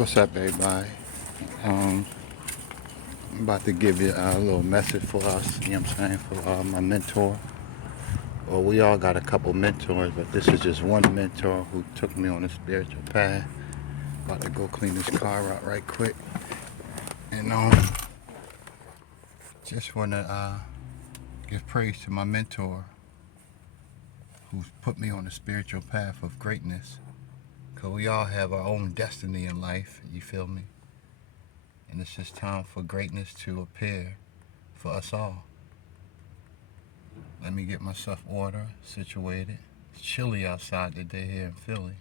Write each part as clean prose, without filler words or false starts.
What's up, everybody? I'm about to give you a little message for us, you know what I'm saying, for my mentor. Well, we all got a couple mentors, but this is just one mentor who took me on a spiritual path. About to go clean this car out right quick. And just want to give praise to my mentor who's put me on a spiritual path of greatness. Because we all have our own destiny in life, you feel me? And it's just time for greatness to appear for us all. Let me get myself order, situated. It's chilly outside today here in Philly.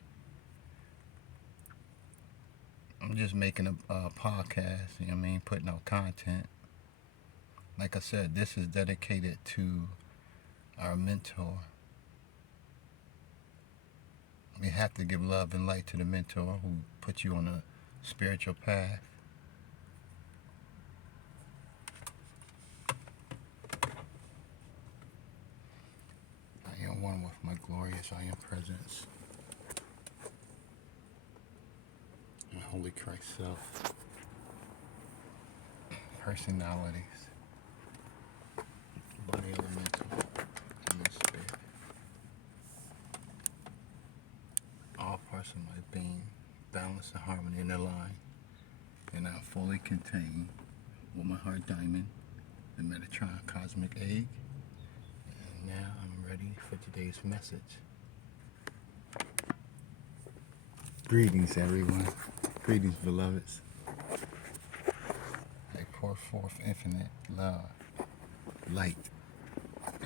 I'm just making a podcast, you know what I mean, putting out content. Like I said, this is dedicated to our mentor. We have to give love and light to the mentor who put you on a spiritual path. I am one with my glorious I am presence. And Holy Christ self. Personalities. Body elemental. And the spirit. All parts of my being, balance and harmony in their line. And I'm fully contained with my heart diamond, the Meratron cosmic egg. And now I'm ready for today's message. Greetings, everyone. Greetings, beloveds. I pour forth infinite love, light,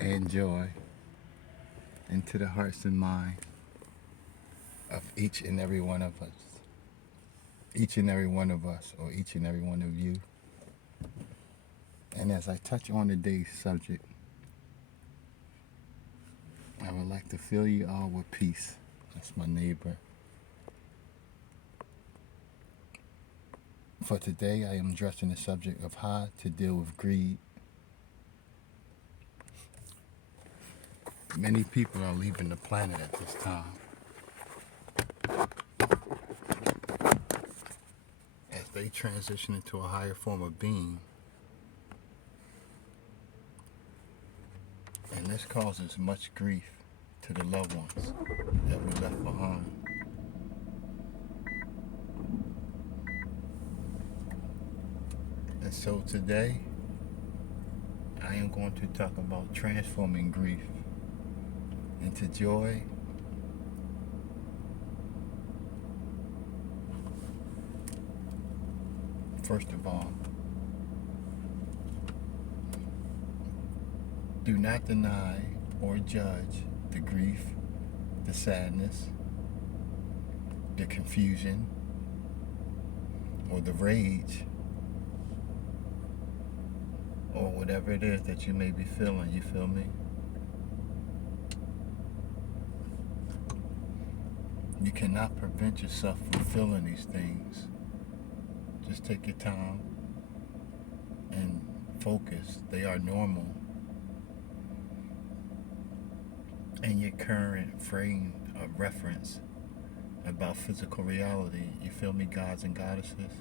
and joy into the hearts and mind of each and every one of us. Each and every one of us, or each and every one of you. And as I touch on today's subject, I would like to fill you all with peace. That's my neighbor. For today, I am addressing the subject of how to deal with greed. Many people are leaving the planet at this time. As they transition into a higher form of being. And this causes much grief to the loved ones that we left behind. And so today, I am going to talk about transforming grief into joy, first of all. Do not deny or judge the grief, the sadness, the confusion, or the rage, or whatever it is that you may be feeling, you feel me? You cannot prevent yourself from feeling these things. Just take your time and focus. They are normal. And your current frame of reference about physical reality, you feel me, gods and goddesses?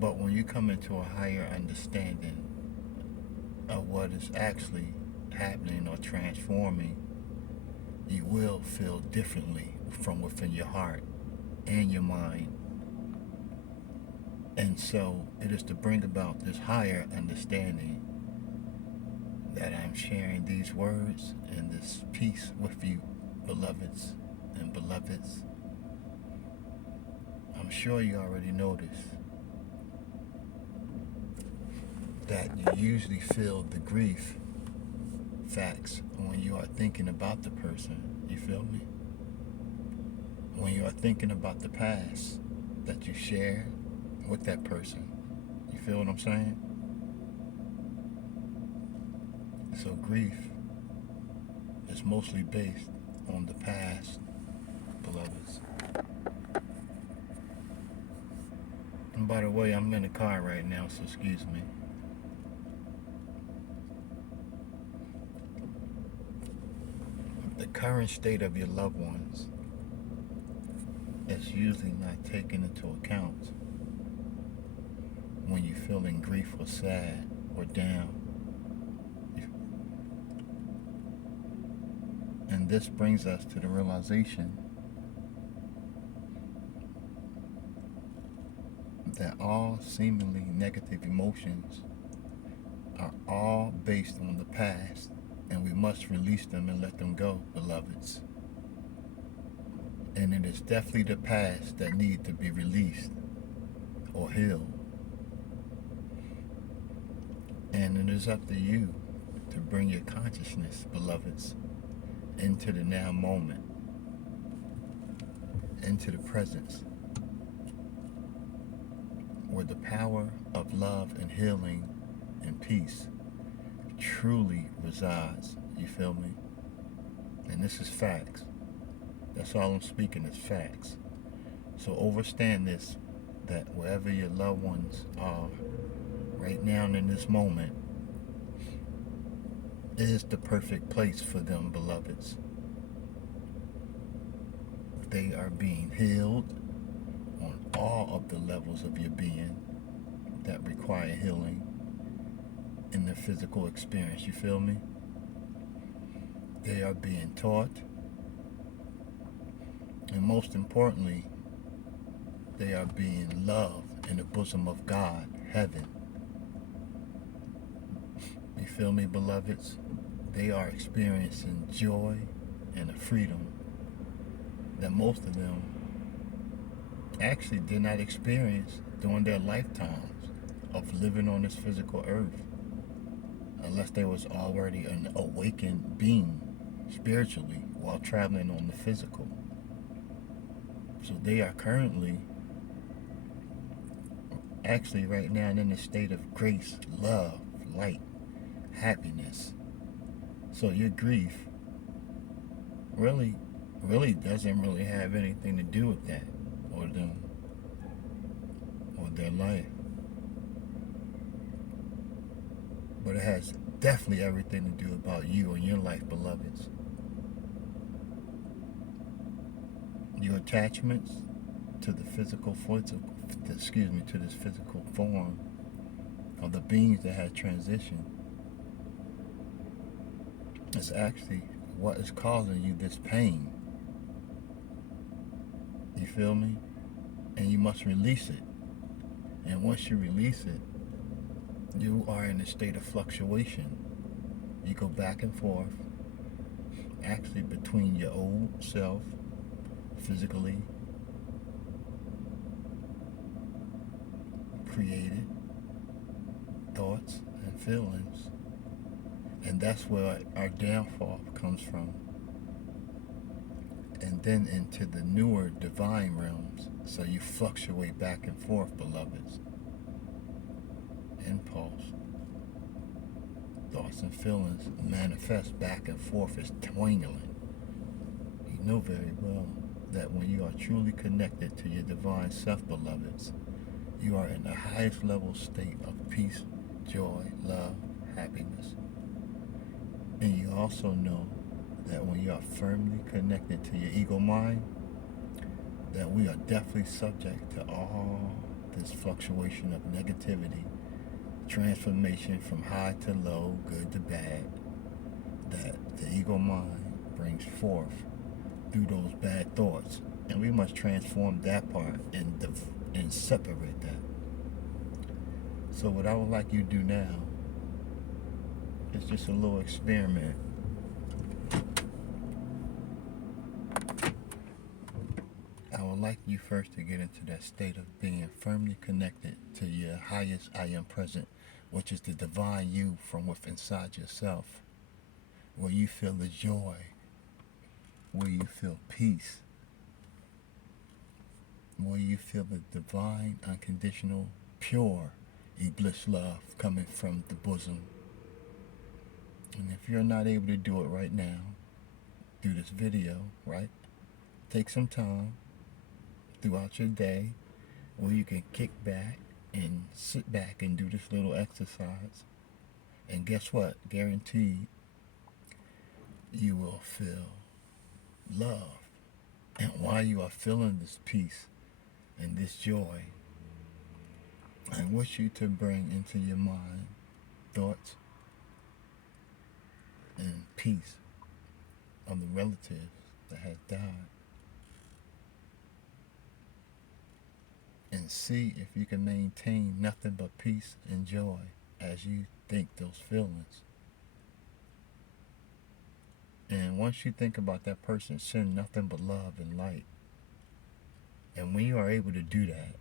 But when you come into a higher understanding of what is actually happening or transforming, you will feel differently from within your heart and your mind. And so it is to bring about this higher understanding that I'm sharing these words and this peace with you, beloveds and beloveds. I'm sure you already noticed that you usually feel the grief facts when you are thinking about the person, you feel me? When you are thinking about the past that you share with that person, you feel what I'm saying? So grief is mostly based on the past, beloveds. And by the way, I'm in the car right now, so excuse me. The current state of your loved ones is usually not taken into account when you're feeling grief or sad or down. And this brings us to the realization that all seemingly negative emotions are all based on the past, and we must release them and let them go, beloveds. And it is definitely the past that need to be released or healed. And it is up to you to bring your consciousness, beloveds, into the now moment, into the presence, where the power of love and healing and peace truly resides. You feel me? And this is facts. That's all I'm speaking is facts. So understand this, that wherever your loved ones are right now in this moment is the perfect place for them, beloveds. They are being healed on all of the levels of your being that require healing in the physical experience. You feel me? They are being taught, and most importantly, they are being loved in the bosom of God, heaven. You feel me, beloveds? They are experiencing joy and a freedom that most of them actually did not experience during their lifetimes of living on this physical earth, unless they was already an awakened being spiritually while traveling on the physical. So they are currently actually right now in a state of grace, love, light, happiness. So your grief really doesn't really have anything to do with that or them or their life. But it has definitely everything to do about you and your life, beloveds. Your attachments to the physical to this physical form of the beings that had transitioned is actually what is causing you this pain. You feel me? And you must release it. And once you release it, you are in a state of fluctuation. You go back and forth, actually between your old self, physically created thoughts and feelings. And that's where our downfall comes from. And then into the newer divine realms. So you fluctuate back and forth, beloveds. Impulse, thoughts and feelings manifest back and forth as twangling. You know very well that when you are truly connected to your divine self, beloveds, you are in the highest level state of peace, joy, love, happiness. And you also know that when you are firmly connected to your ego mind, that we are definitely subject to all this fluctuation of negativity, transformation from high to low, good to bad, that the ego mind brings forth through those bad thoughts. And we must transform that part and separate that. So what I would like you to do now is just a little experiment. I would like you first to get into that state of being firmly connected to your highest I am present, which is the divine you from within inside yourself, where you feel the joy, where you feel peace, where you feel the divine, unconditional, pure, bliss love coming from the bosom. And if you're not able to do it right now, do this video, right? Take some time throughout your day where you can kick back and sit back and do this little exercise. And guess what? Guaranteed, you will feel love. And why while you are feeling this peace and this joy, I wish you to bring into your mind thoughts and peace of the relatives that have died. And see if you can maintain nothing but peace and joy as you think those feelings. And once you think about that person, send nothing but love and light. And when you are able to do that,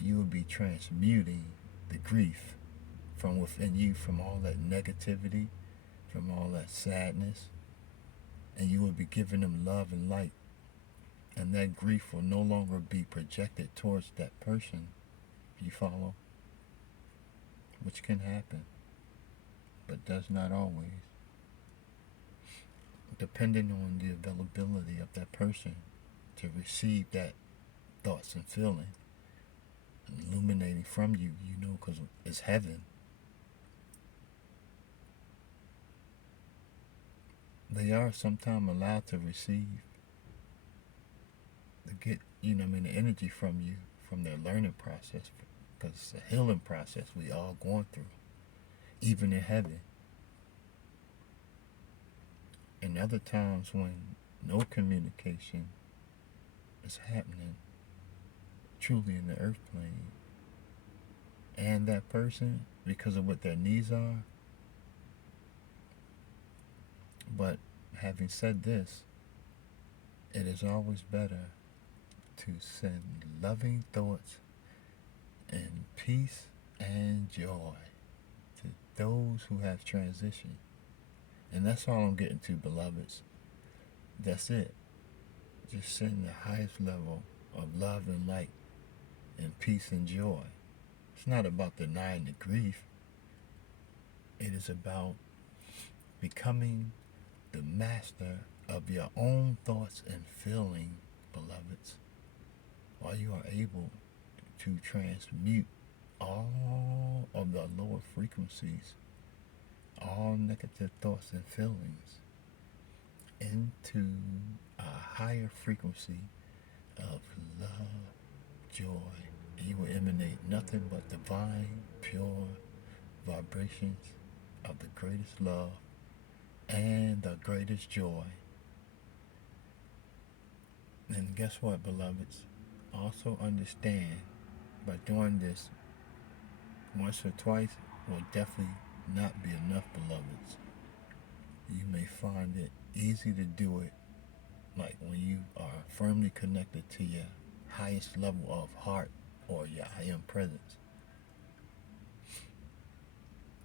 you will be transmuting the grief from within you, from all that negativity, from all that sadness, and you will be giving them love and light. And that grief will no longer be projected towards that person. You follow? Which can happen, but does not always. Depending on the availability of that person to receive that thoughts and feeling illuminating from you, because it's heaven. They are sometimes allowed to receive, to get, the energy from you, from their learning process, because it's a healing process we all going through, even in heaven. And other times when no communication is happening truly in the earth plane, and that person, because of what their needs are. But having said this, it is always better to send loving thoughts and peace and joy to those who have transitioned. And that's all I'm getting to, beloveds. That's it. Just send the highest level of love and light and peace and joy. It's not about denying the grief. It is about becoming the master of your own thoughts and feelings, beloveds, while you are able to transmute all of the lower frequencies, all negative thoughts and feelings, into a higher frequency of love, joy. And you will emanate nothing but divine, pure vibrations of the greatest love and the greatest joy. And guess what, beloveds? Also understand, by doing this once or twice will definitely not be enough, beloveds. You may find it easy to do it, like when you are firmly connected to your highest level of heart or your I am presence.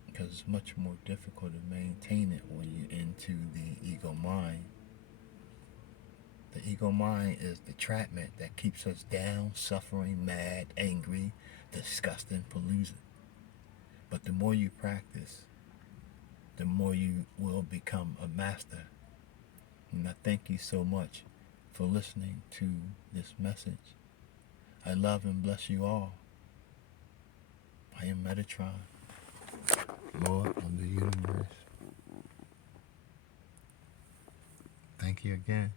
Because it's much more difficult to maintain it when you're into the ego mind. The ego mind is the trapment that keeps us down, suffering, mad, angry, disgusting, polluted. But the more you practice, the more you will become a master. And I thank you so much for listening to this message. I love and bless you all. I am Meratron, Lord of the universe. Thank you again.